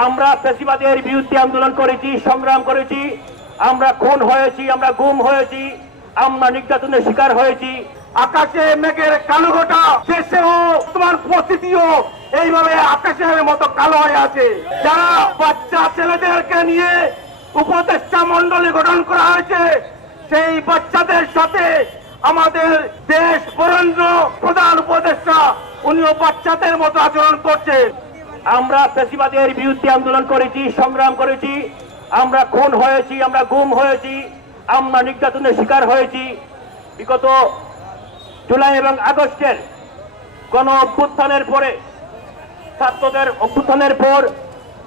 আমরা ফ্যাসিবাদের বিরুদ্ধে আন্দোলন করেছি, সংগ্রাম করেছি, আমরা খুন হয়েছি, আমরা গুম হয়েছি, আমরা নির্যাতনের শিকার হয়েছি। আকাশে মেঘের কালো ঘটা, শেষেও তোমার পরিস্থিতিও এইভাবে আকাশের মতো কালো হয়ে আছে। যারা বাচ্চা ছেলেদেরকে নিয়ে উপদেষ্টা মন্ডলী গঠন করা হয়েছে, সেই বাচ্চাদের সাথে আমাদের দেশ বরেণ্য প্রধান উপদেষ্টা উনিও বাচ্চাদের মতো আচরণ করছেন। আমরা ফ্যাসিবাদের বিরুদ্ধে আন্দোলন করেছি, সংগ্রাম করেছি, আমরা খুন হয়েছি, আমরা গুম হয়েছি, আমরা নির্যাতনের শিকার হয়েছি। বিগত জুলাই এবং আগস্টের গণ অভ্যুত্থানের পরে, ছাত্রদের অভ্যুত্থানের পর,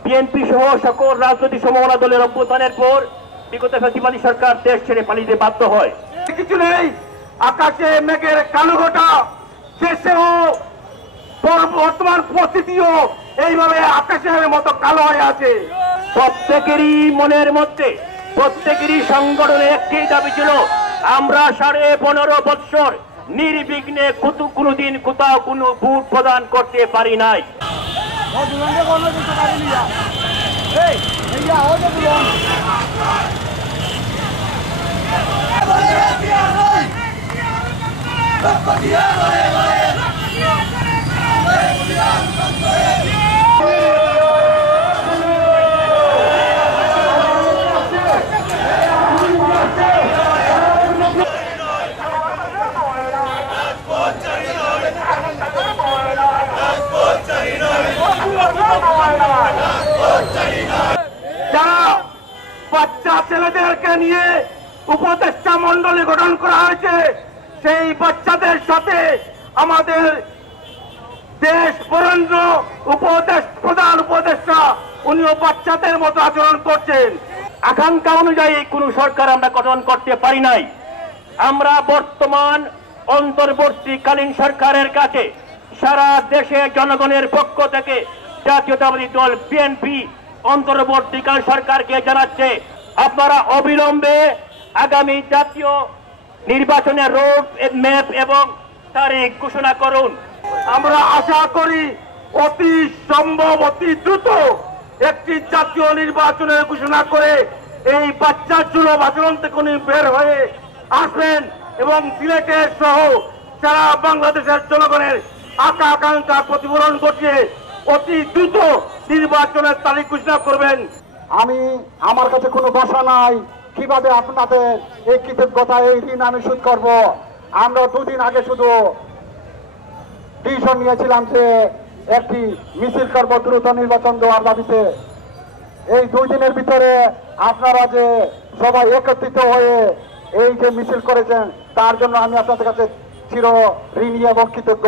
বিএনপি সহ সকল রাজনৈতিক সমমনা দলের অভ্যুত্থানের পর বিগত ফ্যাসিবাদী সরকার দেশ ছেড়ে পালিয়ে বাধ্য হয়। কিছু নেই, আকাশে মেঘের কালো ঘটা, শেষেও বর্তমান পরিস্থিতিও এইভাবে আকাশের মতো কালো হয়ে আছে। প্রত্যেকেরই মনের মধ্যে, প্রত্যেকেরই সংগঠনের একটি দাবি ছিল, আমরা 15.5 বৎসর নির্বিঘ্নে কোনোদিন কোথাও কোনো ভোট প্রদান করতে পারি নাই। যারা বাচ্চা ছেলেদেরকে নিয়ে উপদেষ্টা মন্ডলী গঠন করা হয়েছে, সেই বাচ্চাদের সাথে আমাদের দেশ বরেণ্য প্রধান উপদেষ্টা উনিও বাচ্চাদের মতো আচরণ করছেন। আকাঙ্ক্ষা অনুযায়ী কোন সরকার আমরা গঠন করতে পারি নাই। আমরা বর্তমান অন্তর্বর্তীকালীন সরকারের কাছে সারা দেশে জনগণের পক্ষ থেকে জাতীয়তাবাদী দল বিএনপি অন্তর্বর্তীকালীন সরকারকে জানাচ্ছে, আপনারা অবিলম্বে আগামী জাতীয় নির্বাচনের রোড ম্যাপ এবং তারিখ ঘোষণা করুন। আমরা আশা করি অতি সম্ভব অতি দ্রুত একটি জাতীয় নির্বাচনের ঘোষণা করে এই বাচ্চা সুলভ আচরণ থেকে উনি বের হয়ে আসবেন এবং সিলেটের সহ সারা বাংলাদেশের জনগণের আকাঙ্ক্ষা প্রতিফলন ঘটিয়ে অতি দ্রুত নির্বাচনের তারিখ ঘোষণা করবেন। আমার কাছে কোনো ভাষা নাই কিভাবে আপনাদের এই কৃতজ্ঞতা, এই ঋণ আমি শোধ করব। আমরা 2 দিন আগে শুধু ডিসিশন নিয়েছিলাম যে একটি মিছিল করব দ্রুত নির্বাচন দেওয়ার দাবিতে। এই 2 দিনের ভিতরে আপনারা যে সবাই একত্রিত হয়ে এই যে মিছিল করেছেন, তার জন্য আমি আপনাদের কাছে চির ঋণী এবং কৃতজ্ঞ।